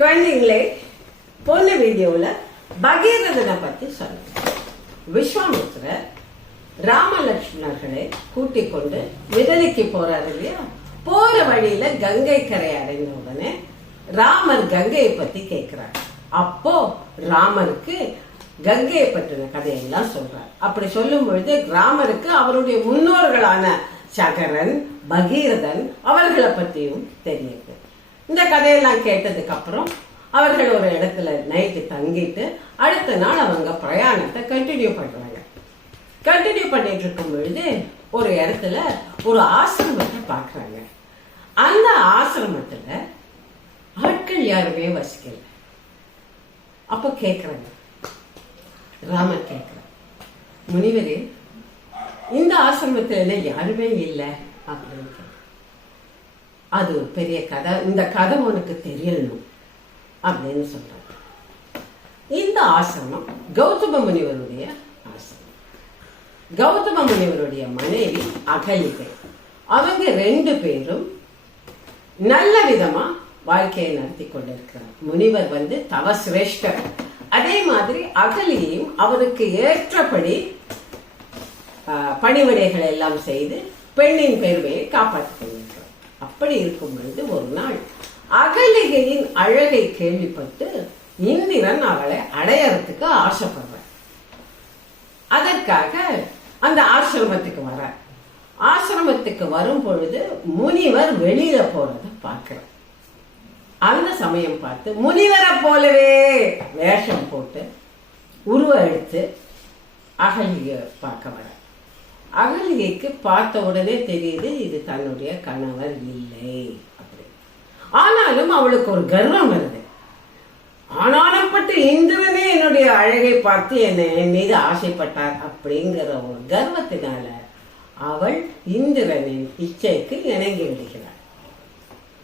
குழந்தைங்களே, போன வீடியோல பகீரதனை பத்தி சொன்னேன். விஸ்வாமித்திரர் ராமலட்சுமணர்களை கூட்டிக் கொண்டு மிதலைக்கு போறாரு இல்லையா? போற வழியில கங்கை கரை அடைந்த உடனே ராமர் கங்கையை பத்தி கேட்கிறார். அப்போ ராமருக்கு கங்கையை பற்றின கதையெல்லாம் சொல்றார். அப்படி சொல்லும் பொழுது ராமருக்கு அவருடைய முன்னோர்களான சகரன், பகீரதன் அவர்களை பத்தியும் தெரியுது. இந்த கதையெல்லாம் கேட்டதுக்கு அப்புறம் அவர்கள் ஒரு இடத்துல நைட்டு தங்கிட்டு அடுத்த நாள் அவங்க பிரயாணத்தை கண்டினியூ பண்றாங்க. கண்டினியூ பண்ணிட்டு இருக்கும் பொழுது ஒரு இடத்துல ஒரு ஆசிரமத்தை பாக்குறாங்க. அந்த ஆசிரமத்துல ஆட்கள் யாருமே வசிக்கல. அப்ப கேக்குறாங்க, ராமர் கேக்குற, முனிவரே, இந்த ஆசிரமத்துல யாருமே இல்லை அப்படின்னு. அது பெரிய கதை, இந்த கதை உனக்கு தெரியணும் அப்படின்னு சொல்றாங்க. இந்த ஆசிரமம் கௌதம முனிவருடைய ஆசிரமம். கௌதம முனிவருடைய மனைவி அகலிகை. அவங்க 2 பேரும் நல்ல விதமா வாழ்க்கையை நடத்தி கொண்டிருக்கிறார். முனிவர் தவ சிரேஷ்டர். அதே மாதிரி அகலியையும் அவருக்கு ஏற்றபடி பணிவிடைகள் எல்லாம் செய்து பெண்ணின் பெருமையை காப்பாற்றிக் கொண்டிருக்கிறார். அப்படி இருக்கும் பொழுது ஒரு நாள் அகலிகையின் அழகை கேள்விப்பட்டு இந்திரன் அவளை அடையறதுக்கு ஆசைப்படுறார். அதற்காக அந்த ஆசிரமத்துக்கு வர ஆசிரமத்துக்கு வரும் பொழுது முனிவர் வெளியில போறத பார்க்கிறார். அந்த சமயம் பார்த்து முனிவரை போலவே வேஷம் போட்டு உருவம் எடுத்து அகலிகை பார்க்க வர. அகலிகைக்கு பார்த்த உடனே தெரியுது இது தன்னுடைய கணவர் இல்லை அப்படி. ஆனாலும் அவளுக்கு ஒரு கர்வம் வருது. ஆனாலப்பட்டு இந்திரனே என்னுடைய அழகை பார்த்து என் மீது ஆசைப்பட்டார் அப்படிங்கிற ஒரு கர்வத்தினால அவள் இந்திரனின் இச்சைக்கு இணங்கி விடுகிறார்.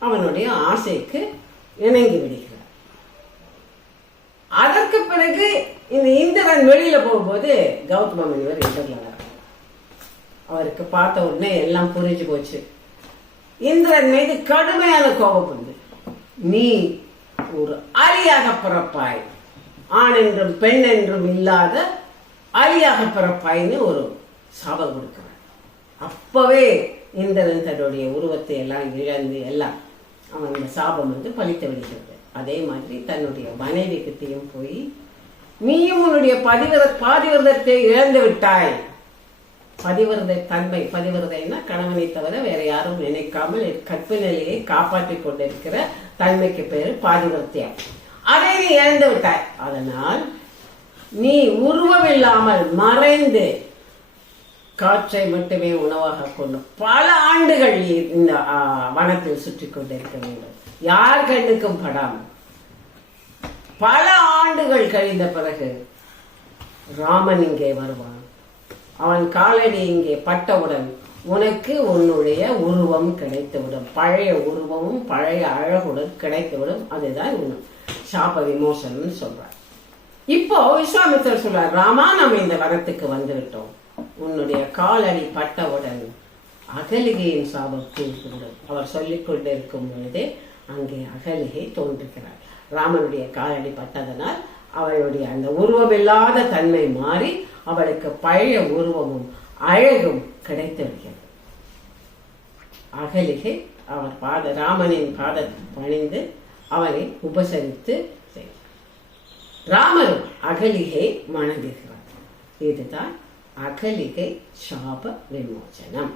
அவனுடைய ஆசைக்கு இணங்கி விடுகிறார். அதற்கு பிறகு இந்த இந்திரன் வெளியில போகும்போது கௌதம முனிவர் எதிரில் வர. அவருக்கு பார்த்த உடனே எல்லாம் புரிஞ்சு போச்சு. இந்திரன் மீது கடுமையான கோபம் வந்து, நீ ஒரு அலியாக பிறப்பாய், ஆண் என்றும் பெண் என்றும் இல்லாத அலியாக பிறப்பாய்னு ஒரு சாபம் கொடுக்கிறார். அப்பவே இந்திரன் தன்னுடைய உருவத்தை எல்லாம் இழந்து எல்லாம் அவன் சாபம் பலித்து விடுகிறது. அதே மாதிரி தன்னுடைய மனைவி கிட்டையும் போய், நீயும் உன்னுடைய பாதிவிரதத்தை இழந்து விட்டாய். பதிவிரதை தன்மை, பதிவிரதைன்னா கணவனை தவிர வேற யாரும் நினைக்காமல் கற்பு நிலையை காப்பாற்றிக் கொண்டிருக்கிற தன்மைக்கு பேரு பாதிவிரத்தியா. அதை நீ இழந்து விட்டாய். அதனால் நீ உருவமில்லாமல் மறைந்து காற்றை மட்டுமே உணவாக கொண்டு பல ஆண்டுகள் இந்த வனத்தில் சுற்றி கொண்டிருக்க வேண்டும். யார் கண்ணுக்கும் படாமல் பல ஆண்டுகள் கழிந்த பிறகு ராமன் இங்கே வருவான். அவன் காலடி இங்கே பட்டவுடன் உனக்கு உன்னுடைய உருவம் கிடைத்துவிடும். பழைய உருவமும் பழைய அழகுடன் கிடைத்துவிடும். அதுதான் சாப விமோசனம் சொல்றார். இப்போ விஸ்வாமித்திரர் சொல்றார், ராமா, நம்ம இந்த வனத்துக்கு வந்து விட்டோம். உன்னுடைய காலடி பட்டவுடன் அகலிகையின் சாபம் தீர்ந்துவிடும். அவர் சொல்லிக் கொண்டிருக்கும் பொழுதே அங்கே அகலிகை தோன்றுகிறார். ராமனுடைய காலடி பட்டதனால் அவளுடைய அந்த உருவமில்லாத தன்மை மாறி அவளுக்கு பழைய உருவமும் அழகும் கிடைத்து விடுகிறது. அகலிகை அவர் ராமனின் பாதத்தை பணிந்து அவனை உபசரித்து ராமரும் அகலிகை வணங்குகிறார். இதுதான் அகலிகை சாப விமோசனம்.